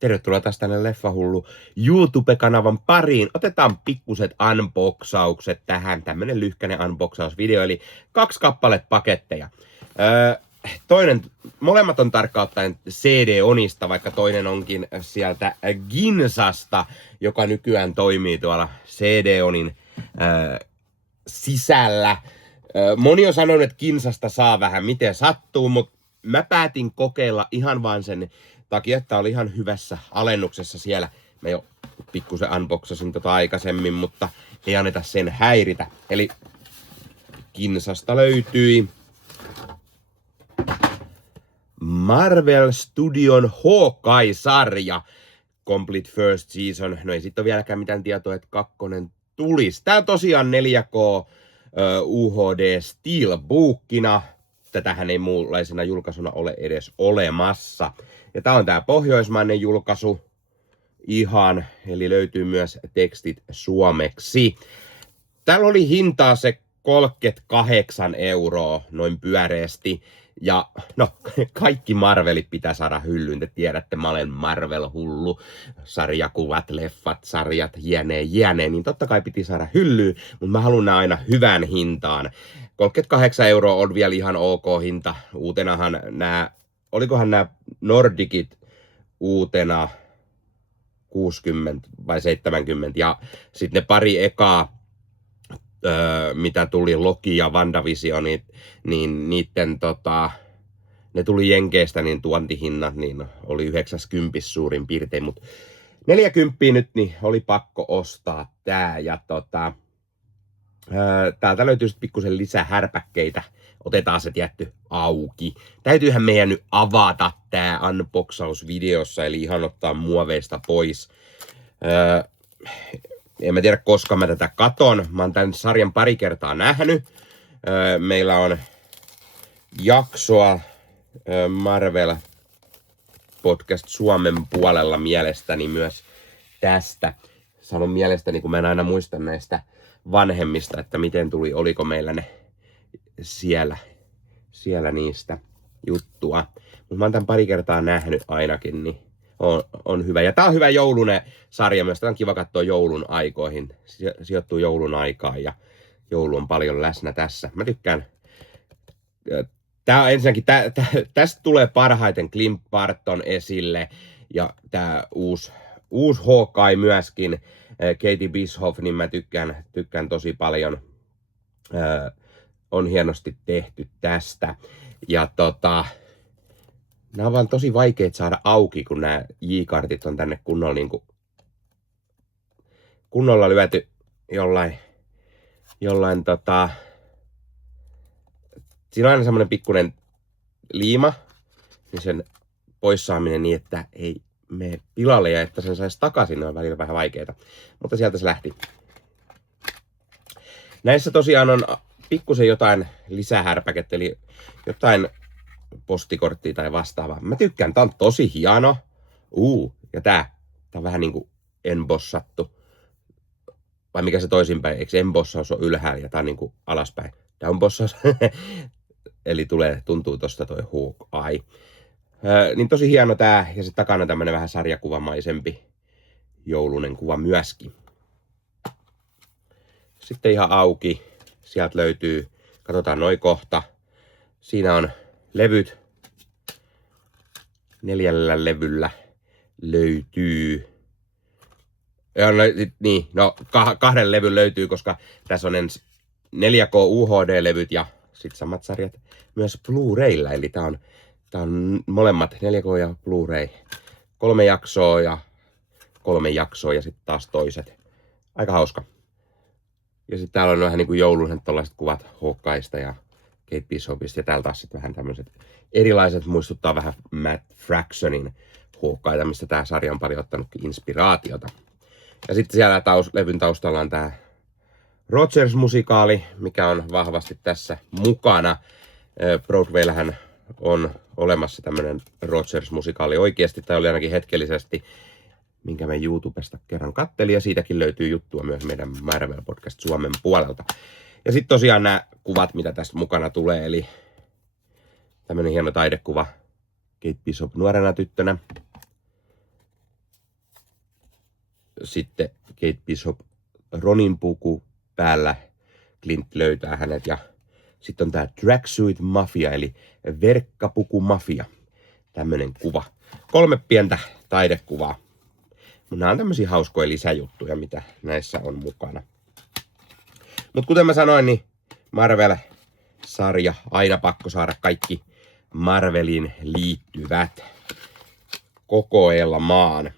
Tervetuloa taas tänne Leffahullu YouTube-kanavan pariin. Otetaan pikkuset unboxaukset tähän. Tämmönen lyhkäinen unboxausvideo, eli 2 kappaletta paketteja. Molemmat on tarkkaan ottaen CD-onista, vaikka toinen onkin sieltä Ginsasta, joka nykyään toimii tuolla CD-onin sisällä. Moni on sanonut, että Ginsasta saa vähän miten sattuu, mutta mä päätin kokeilla ihan vaan sen takia, että oli ihan hyvässä alennuksessa siellä. Mä jo pikkusen unboxasin aikaisemmin, mutta ei anneta sen häiritä. Eli Ginsasta löytyi Marvel Studion Hawkeye-sarja Complete First Season. No ei sit ole vieläkään mitään tietoa, että 2 tulisi. Tää on tosiaan 4K UHD Steelbookina. Tätähän ei muunlaisena julkaisuna ole edes olemassa. Ja tää on tää pohjoismainen julkaisu. Ihan, eli löytyy myös tekstit suomeksi. Täällä oli hintaa se 38 € noin pyöreästi. Ja no, kaikki Marvelit pitää saada hyllyyn. Te tiedätte, mä olen Marvel-hullu. Sarjakuvat, leffat, sarjat, jne. Niin totta kai piti saada hyllyyn, mutta mä haluan nää aina hyvään hintaan. 38 € on vielä ihan ok hinta. Uutenahan nää, olikohan nämä Nordicit uutena 60 vai 70. Ja sitten ne pari ekaa, mitä tuli Loki ja WandaVisionit, niin niitten ne tuli Jenkeistä, niin tuontihinnat niin oli 90 suurin piirtein, mutta 40 nyt niin oli pakko ostaa tää. Ja täältä löytyy sitten pikkusen lisää härpäkkeitä. Otetaan se tietty auki. Täytyyhän meidän nyt avata tää unboxausvideossa, eli ihan ottaa muoveista pois. En mä tiedä, koska mä tätä katon. Mä oon tämän sarjan pari kertaa nähnyt. Meillä on jaksoa Marvel Podcast Suomen puolella mielestäni myös tästä. Sanon mielestäni, kun mä en aina muista näistä vanhemmista, että miten tuli, oliko meillä ne siellä niistä juttua. Mutta mä oon tämän pari kertaa nähnyt ainakin, niin on hyvä. Ja tää on hyvä joulunen sarja myös. Tää on kiva katsoa joulun aikoihin. Sijoittuu joulun aikaan ja joulu on paljon läsnä tässä. Mä tykkään. Tää on ensinnäkin, tästä tulee parhaiten Clint Barton esille. Ja tää uusi Hawkeye myöskin. Katie Bishop, niin mä tykkään tosi paljon. On hienosti tehty tästä. Ja nämä on vaan tosi vaikeet saada auki, kun nämä J-kartit on tänne kunnolla lyöty jollain siinä on aina semmonen pikkunen liima, niin sen poissaaminen niin, että ei mene pilalle ja että sen saisi takaisin, on välillä vähän vaikeeta. Mutta sieltä se lähti. Näissä tosiaan on pikkusen jotain lisähärpäkettä, eli jotain postikorttia tai vastaavaa. Mä tykkään, tää on tosi hieno. Ja tää on vähän niinku embossattu. Vai mikä se toisinpäin, eikö embossaus on ylhäällä ja tää on niinku alaspäin. Downbossaus. Eli tuntuu tosta toi Hawkeye. Niin tosi hieno tää, ja sit takana tämmönen vähän sarjakuvamaisempi joulunen kuva myöskin. Sitten ihan auki. Sieltä löytyy, katsotaan noin kohta. Siinä on levyt. 4 levyllä löytyy. No 2 levyn löytyy, koska tässä on 4K UHD-levyt ja sitten samat sarjat myös Blu-raylla. Eli tää on molemmat 4K ja Blu-ray. 3 jaksoa ja 3 jaksoa ja sitten taas toiset. Aika hauska. Ja sitten täällä on vähän niinku jouluiset tollaiset kuvat Hawkeista ja Kate Bishopista. Ja täällä taas sitten vähän tämmöiset erilaiset, muistuttaa vähän Matt Fractionin Hawkeita, mistä tää sarja on paljon ottanutkin inspiraatiota. Ja sitten siellä levyn taustalla on tää Rogers-musikaali, mikä on vahvasti tässä mukana. Broadwayllähän on olemassa tämmönen Rogers-musikaali oikeasti, tai oli ainakin hetkellisesti, minkä me YouTubesta kerran kattelin, ja siitäkin löytyy juttua myös meidän Marvel Podcast Suomen puolelta. Ja sitten tosiaan nämä kuvat, mitä tästä mukana tulee, eli tämmönen hieno taidekuva Kate Bishop nuorena tyttönä. sitten Kate Bishop Ronin puku päällä. Clint löytää hänet ja sitten on tää Tracksuit Mafia eli verkkapuku mafia. Tämmönen kuva. 3 pientä taidekuvaa. Mutta nämä on tämmöisiä hauskoja lisäjuttuja, mitä näissä on mukana. Mutta kuten mä sanoin, niin Marvel-sarja, aina pakko saada kaikki Marvelin liittyvät kokoelmaan.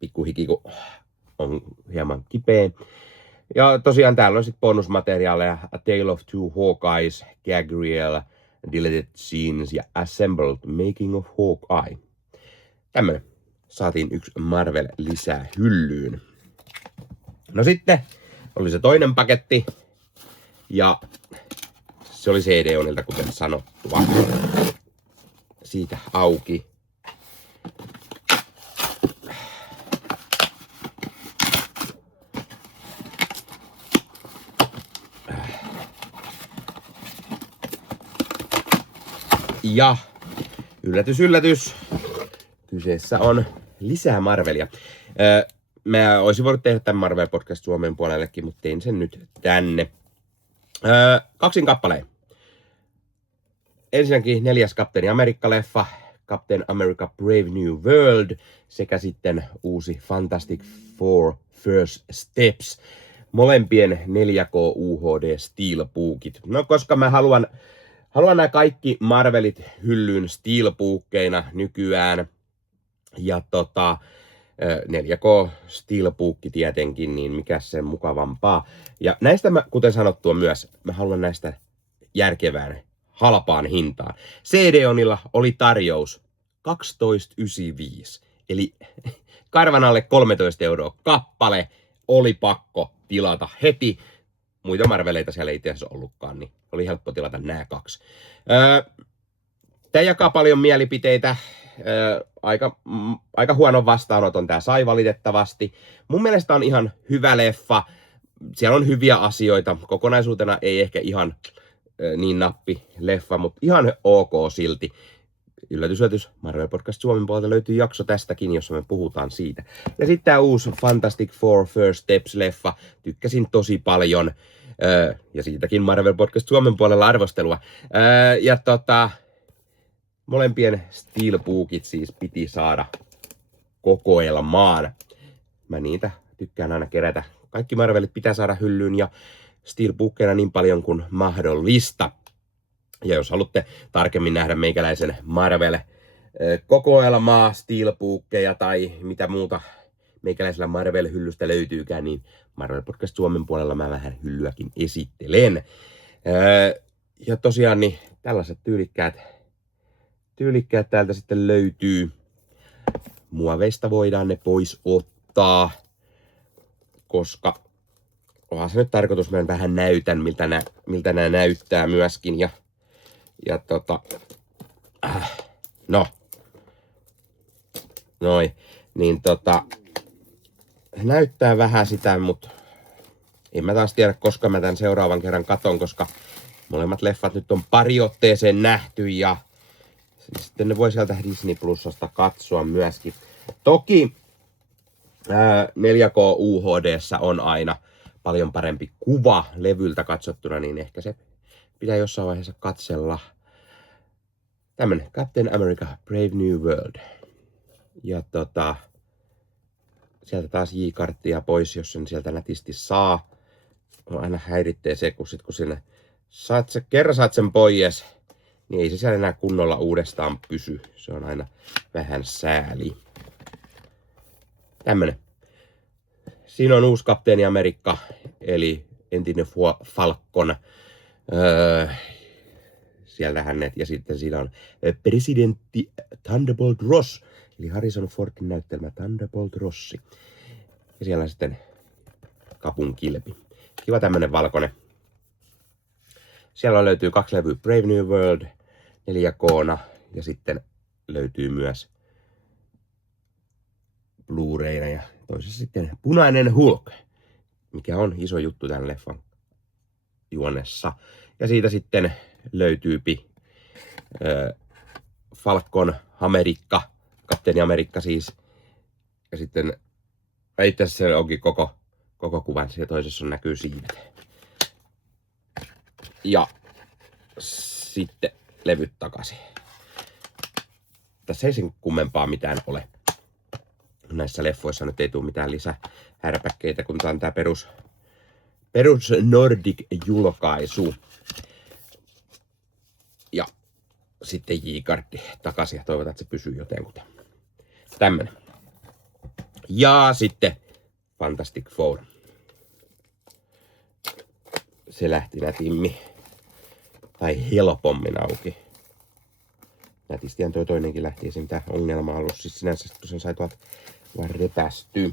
Pikkuhiki, kun on hieman kipeä. Ja tosiaan täällä on sitten bonusmateriaaleja A Tale of Two Hawkeyes, Gag Reel, Deleted Scenes ja Assembled Making of Hawkeye. Tämmönen. Saatiin 1 Marvel lisää hyllyyn. No sitten oli se toinen paketti. Ja se oli CD-onilta, kuten sanottua. Siitä auki. Ja yllätys, yllätys. Kyseessä on lisää Marvelia. Mä olisin voinut tehdä tämän Marvel Podcast Suomen puolellekin, mutta tein sen nyt tänne. 2 kappaleen. Ensinnäkin 4. Captain America-leffa, Captain America Brave New World, sekä sitten uusi Fantastic Four First Steps. Molempien 4K UHD Steelbookit. No koska mä haluan nämä kaikki Marvelit hyllyyn Steelbookkeina nykyään. Ja 4K Steelbook tietenkin, niin mikä sen mukavampaa. Ja näistä mä, kuten sanottua myös, mä haluan näistä järkevään, halpaan hintaan. CD-onilla oli tarjous 12,95. Eli karvan alle 13 € kappale. Oli pakko tilata heti. Muita Marveleita siellä ei itse asiassa ollutkaan, niin oli helppo tilata nämä 2. Tämä jakaa paljon mielipiteitä. Aika huonon vastaanoton tämä sai valitettavasti. Mun mielestä on ihan hyvä leffa. Siellä on hyviä asioita. Kokonaisuutena ei ehkä ihan niin nappi leffa, mutta ihan ok silti. Yllätys, yllätys. Marvel Podcast Suomen puolelta löytyy jakso tästäkin, jossa me puhutaan siitä. Ja sitten tämä uusi Fantastic Four First Steps-leffa. Tykkäsin tosi paljon. Ja siitäkin Marvel Podcast Suomen puolella arvostelua. Ja molempien Steelbookit siis piti saada kokoelmaan. Mä niitä tykkään aina kerätä. Kaikki Marvelit pitää saada hyllyyn ja Steelbookkeina niin paljon kuin mahdollista. Ja jos haluatte tarkemmin nähdä meikäläisen Marvel-kokoelmaa, Steelbookkeja tai mitä muuta meikäläisellä Marvel-hyllystä löytyykään, niin Marvel Podcast Suomen puolella mä vähän hyllyäkin esittelen. Ja tosiaan niin tällaiset tyylikkäät täältä sitten löytyy. Muoveista voidaan ne pois ottaa, koska onhan se nyt tarkoitus, mä vähän näytän, miltä nämä näyttää myöskin. No. Noin. Niin näyttää vähän sitä, mutta en mä taas tiedä, koska mä tän seuraavan kerran katon, koska molemmat leffat nyt on pari otteeseen nähty ja sitten ne voi sieltä Disney Plusasta katsoa myöskin. Toki 4K UHD:ssä on aina paljon parempi kuva levyltä katsottuna, niin ehkä se pitää jossain vaiheessa katsella. Tämmönen Captain America Brave New World. Ja sieltä taas J-karttia pois, jos sen sieltä nätisti saa. On aina häiritsee se, kun sinne kerran saat sen pois, niin ei se siellä enää kunnolla uudestaan pysy. Se on aina vähän sääli. Tämmönen. Siinä on uusi Kapteeni Amerikka, eli entinen Falcon. Siellä hänet. Ja sitten siinä on presidentti Thunderbolt Ross, eli Harrison Fordin näyttelmä Thunderbolt Rossi. Ja siellä on sitten kapun kilpi. Kiva tämmönen valkoinen. Siellä löytyy 2 levyä Brave New World 4K:na ja sitten löytyy myös Blu-rayna ja toisessa sitten Punainen Hulk, mikä on iso juttu tämän leffan juonessa. Ja siitä sitten löytyypi Falcon Amerikka, Kapteeni Amerikka siis. Ja sitten itse asiassa se onkin koko kuvan. Siellä toisessa näkyy siivet. Ja sitten levyt takaisin. Tässä ei sen kummempaa mitään ole. Näissä leffoissa nyt ei tule mitään lisähärpäkkeitä, kun tää on tää perus Nordic-julkaisu. Ja sitten J-kartti takaisin ja toivotaan, että se pysyy jotenkuten. Tämmönen. Ja sitten Fantastic Four. Se lähti nätimmin. Tai helpommin auki. Nätistihän toi toinenkin lähti, ei se mitään ongelmaa ollut. Siis sinänsä, kun sen sai tuolta vaan repästyä.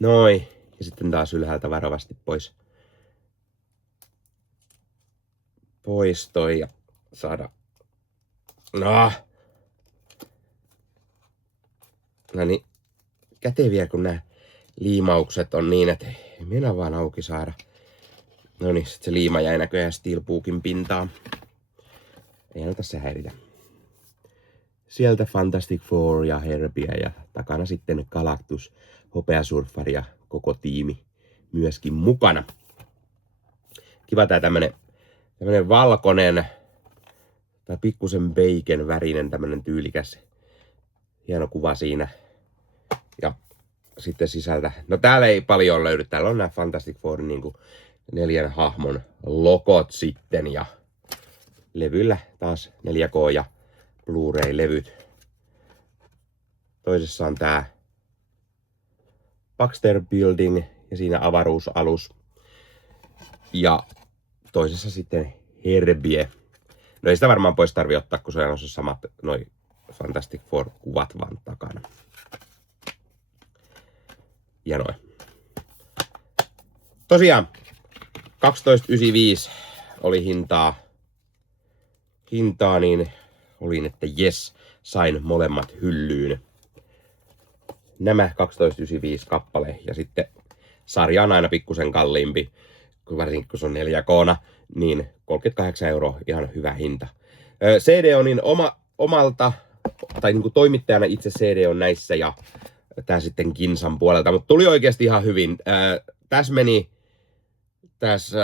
Noin. Ja sitten taas ylhäältä varovasti pois toi ja saada. No niin. Käteviä kun nämä liimaukset on niin, että ei mennä vaan auki saada. No niin, sit se liima jäi näköjään steelbookin pintaan. Ei anneta se häiritä. Sieltä Fantastic Four ja Herbie ja takana sitten Galactus, Hopeasurffari ja koko tiimi myöskin mukana. Kiva tää tämmönen valkoinen tai pikkusen bacon värinen tämmönen tyylikäs hieno kuva siinä. Ja sitten sisältä, no täällä ei paljon löydy, täällä on nämä Fantastic Fourin niinku 4 hahmon logot sitten ja levyllä taas 4K ja Blu-ray-levyt. Toisessa on tää Baxter Building ja siinä avaruusalus. Ja toisessa sitten Herbie. No ei sitä varmaan pois tarvi ottaa, kun se on se samat noi Fantastic Four kuvat vaan takana. Ja noin. Tosiaan 12,95 oli hintaa, niin olin, että jes, sain molemmat hyllyyn. Nämä 12,95 kappale ja sitten sarja on aina pikkusen kalliimpi, varsinkin kun se on 4K:na, niin 38 €, ihan hyvä hinta. CD on niin omalta, tai niin kuin toimittajana itse CD on näissä ja tää sitten Kinsan puolelta, mutta tuli oikeasti ihan hyvin. Tässä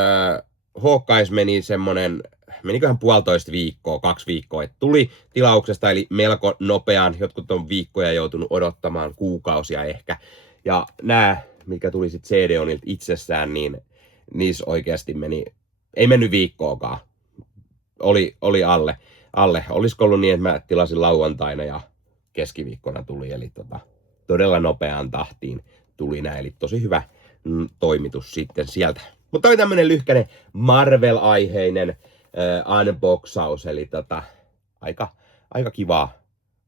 Hawkeyes meni semmonen, meniköhän 1,5 viikkoa, 2 viikkoa, että tuli tilauksesta, eli melko nopeaan. Jotkut on viikkoja joutunut odottamaan, kuukausia ehkä. Ja nämä, mikä tuli sitten CD-onilta itsessään, niin niissä oikeasti ei mennyt viikkoakaan. Oli alle. Olisiko ollut niin, että mä tilasin lauantaina ja keskiviikkona tuli, eli todella nopeaan tahtiin tuli näin, eli tosi hyvä toimitus sitten sieltä. Mutta oli tämmönen lyhkäinen Marvel-aiheinen unboxaus, eli aika kivaa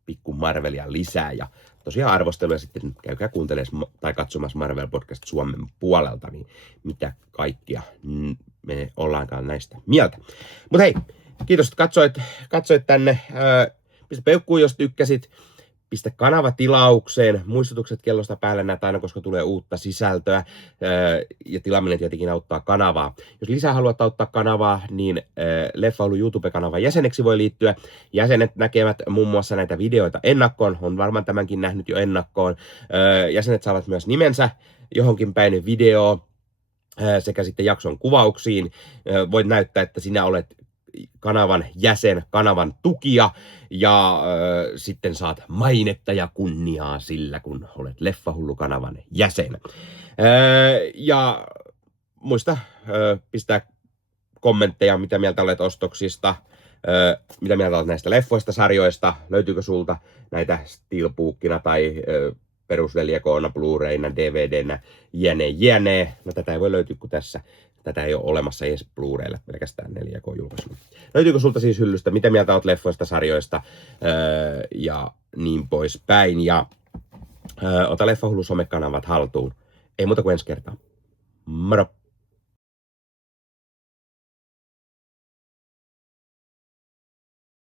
pikku Marvelia lisää. Ja tosiaan arvosteluja sitten käykää kuuntelemaan tai katsomassa Marvel Podcast Suomen puolelta, niin mitä kaikkia me ollaankaan näistä mieltä. Mutta hei, kiitos, että katsoit tänne. Pistä peukkuun, jos tykkäsit. Pistä kanava tilaukseen, muistutukset kellosta päälle näet aina, koska tulee uutta sisältöä ja tilaaminen tietenkin auttaa kanavaa. Jos lisää haluat auttaa kanavaa, niin Leffaillu YouTube-kanavan jäseneksi voi liittyä. Jäsenet näkevät muun muassa näitä videoita ennakkoon, on varmaan tämänkin nähnyt jo ennakkoon. Jäsenet saavat myös nimensä johonkin päin videoon sekä sitten jakson kuvauksiin. Voit näyttää, että sinä olet kanavan jäsen, kanavan tukija ja sitten saat mainetta ja kunniaa sillä, kun olet Leffahullu-kanavan jäsen. Ja muista pistää kommentteja, mitä mieltä olet ostoksista, mitä mieltä olet näistä leffoista, sarjoista, löytyykö sulta näitä steelbookina tai perus-4K:na, Blu-rayna, DVDnä, jne. No tätä ei voi löytyä kuin tässä. Tätä ei ole olemassa edes Blu-raylle, pelkästään 4K-julkaisuna. Löytyykö sulta siis hyllystä? Mitä mieltä olet leffoista, sarjoista ja niin poispäin. Ja ota Leffahullu somekanavat haltuun. Ei muuta kuin ensi kertaa. Moro!